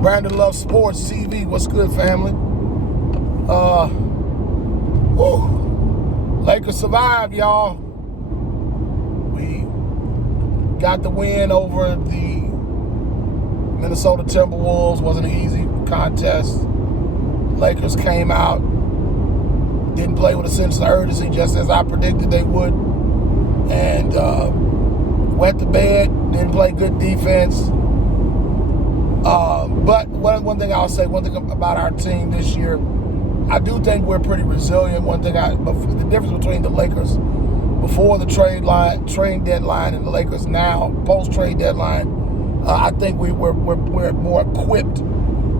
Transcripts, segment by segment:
Brandon Love Sports TV. What's good, family? Lakers survived, y'all. We got the win over the Minnesota Timberwolves. Wasn't an easy contest. Lakers came out, didn't play with a sense of urgency, just as I predicted they would, and wet the bed. Didn't play good defense. But one thing I'll say, one thing about our team this year, I do think we're pretty resilient. But the difference between the Lakers before the trade deadline and the Lakers now post trade deadline, I think we're more equipped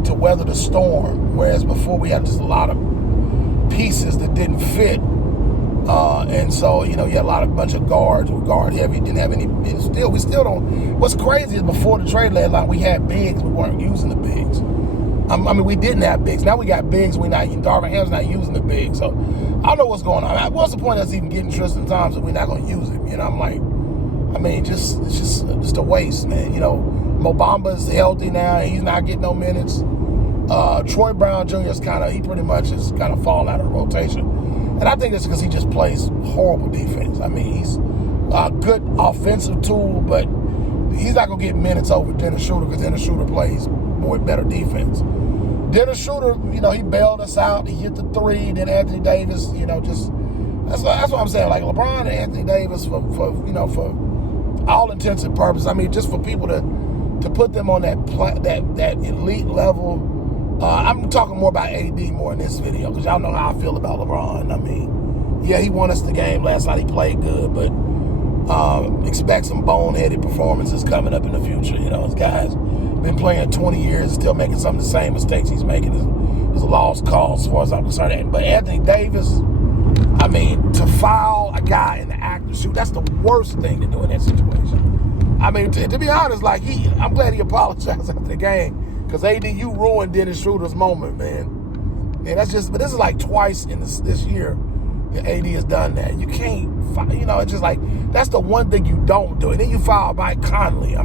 to weather the storm. Whereas before we had just a lot of pieces that didn't fit, and so you had a bunch of guards who guard heavy, didn't have any. We still don't. What's crazy is before the trade deadline we had bigs, we weren't using the bigs. I mean, we didn't have bigs. Now we got bigs. Darvin Ham's not using the bigs. So I don't know what's going on. What's the point of us even getting Tristan Thompson if we're not going to use him? I'm like, it's just a waste, man. Mo Bamba's healthy now. He's not getting no minutes. Troy Brown Jr. is pretty much is falling out of the rotation. And I think it's because he just plays horrible defense. He's a good offensive tool, but he's not going to get minutes over Dennis Schroeder because Dennis Schroeder plays better defense. Dennis Schroeder, he bailed us out. He hit the three. Then Anthony Davis, that's what I'm saying. Like LeBron and Anthony Davis for all intents and purposes. Just for people to put them on that elite level. I'm talking more about AD more in this video because y'all know how I feel about LeBron. Yeah, he won us the game last night. He played good, but expect some boneheaded performances coming up in the future. This guy's been playing 20 years, still making some of the same mistakes he's making. Is a lost cause as far as I'm concerned. But Anthony Davis, to foul a guy in the act of shoot, that's the worst thing to do in that situation. To be honest, I'm glad he apologized after the game. Because AD, you ruined Dennis Schroeder's moment, man. And but this is like twice in this year that AD has done that. You can't, it's just like, that's the one thing you don't do. And then you foul Mike Conley. You're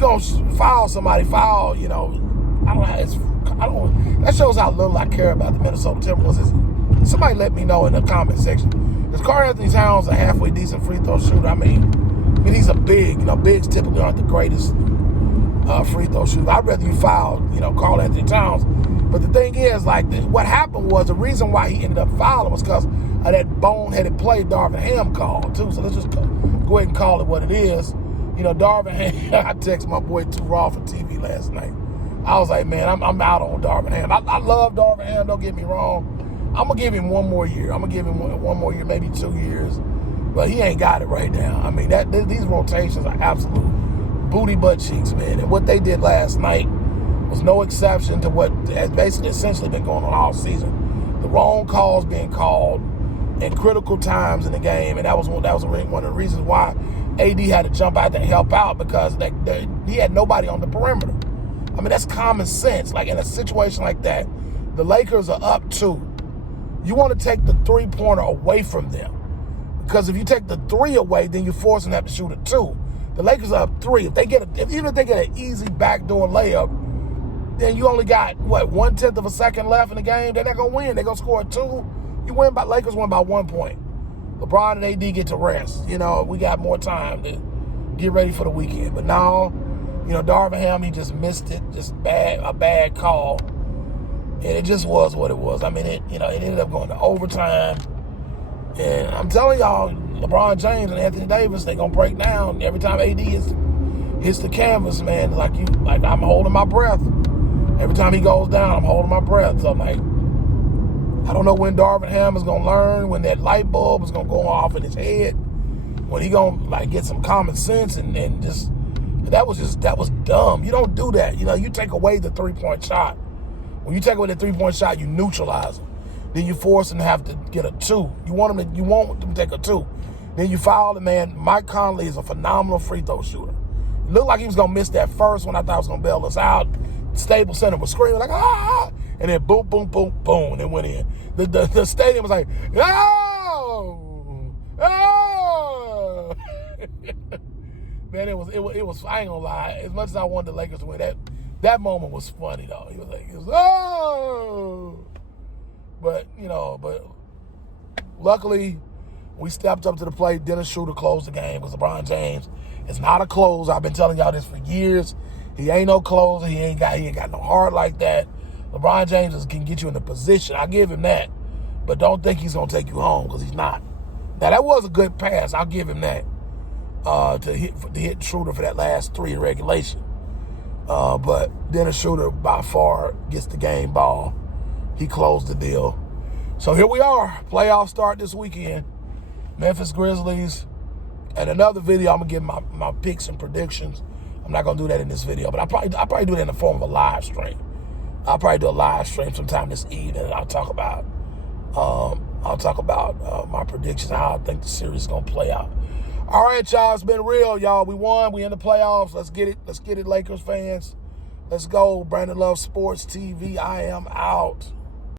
going to foul somebody, that shows how little I care about the Minnesota Timberwolves. Somebody let me know in the comment section. Is Karl Anthony Towns a halfway decent free throw shooter? He's a big, bigs typically aren't the greatest free throw shooter. I'd rather you foul, Karl Anthony Towns. But the thing is, what happened was the reason why he ended up fouling was because of that boneheaded play Darvin Ham called too. So let's just go ahead and call it what it is. Darvin Ham. I texted my boy Too Raw for TV last night. I was like, man, I'm out on Darvin Ham. I love Darvin Ham. Don't get me wrong. I'm gonna give him one more year. I'm gonna give him one more year, maybe 2 years. But he ain't got it right now. These rotations are absolute booty butt cheeks, man. And what they did last night was no exception to what has basically essentially been going on all season. The wrong calls being called in critical times in the game, and that was one of the reasons why AD had to jump out there and help out because he had nobody on the perimeter. That's common sense. Like in a situation like that, the Lakers are up 2. You want to take the three-pointer away from them because if you take the 3 away, then you're forcing them to shoot a 2. The Lakers are up 3. Even if they get an easy backdoor layup, then you only got 1/10 of a second left in the game. They're not gonna win. They're gonna score a 2. Lakers win by 1 point. LeBron and AD get to rest. We got more time to get ready for the weekend. But now, Darvin Ham, he just missed it. Just a bad call, and it just was what it was. It ended up going to overtime. And I'm telling y'all, LeBron James and Anthony Davis, they're going to break down every time AD hits the canvas, man. Like I'm holding my breath. Every time he goes down, I'm holding my breath. So I don't know when Darvin Ham is going to learn, when that light bulb is going to go off in his head, when he going to get some common sense and just, that was dumb. You don't do that. You take away the 3-point shot. When you take away the 3-point shot, you neutralize him. Then you force him to have to get a 2. You want them to take a 2. Then you foul the man. Mike Conley is a phenomenal free throw shooter. It looked like he was going to miss that first one. I thought he was going to bail us out. Staples Center was screaming like, ah! And then boom, boom, boom, boom, and it went in. The stadium was like, oh! Man, it was. I ain't gonna lie. As much as I wanted the Lakers to win, That moment was funny, though. He was oh! But, but luckily, we stepped up to the plate. Dennis Schroeder closed the game because LeBron James is not a closer. I've been telling y'all this for years. He ain't no closer. He ain't got no heart like that. LeBron James can get you in a position. I give him that. But don't think he's going to take you home because he's not. Now, that was a good pass. I'll give him that. To hit Schroeder for that last 3 in regulation. But Dennis Schroeder by far gets the game ball. He closed the deal. So here we are. Playoffs start this weekend. Memphis Grizzlies. And another video, I'm going to give my picks and predictions. I'm not going to do that in this video, but I'll probably do that in the form of a live stream. I'll probably do a live stream sometime this evening, and I'll talk about my predictions and how I think the series is going to play out. All right, y'all. It's been real, y'all. We won. We in the playoffs. Let's get it. Let's get it, Lakers fans. Let's go. Brandon Love Sports TV. I am out.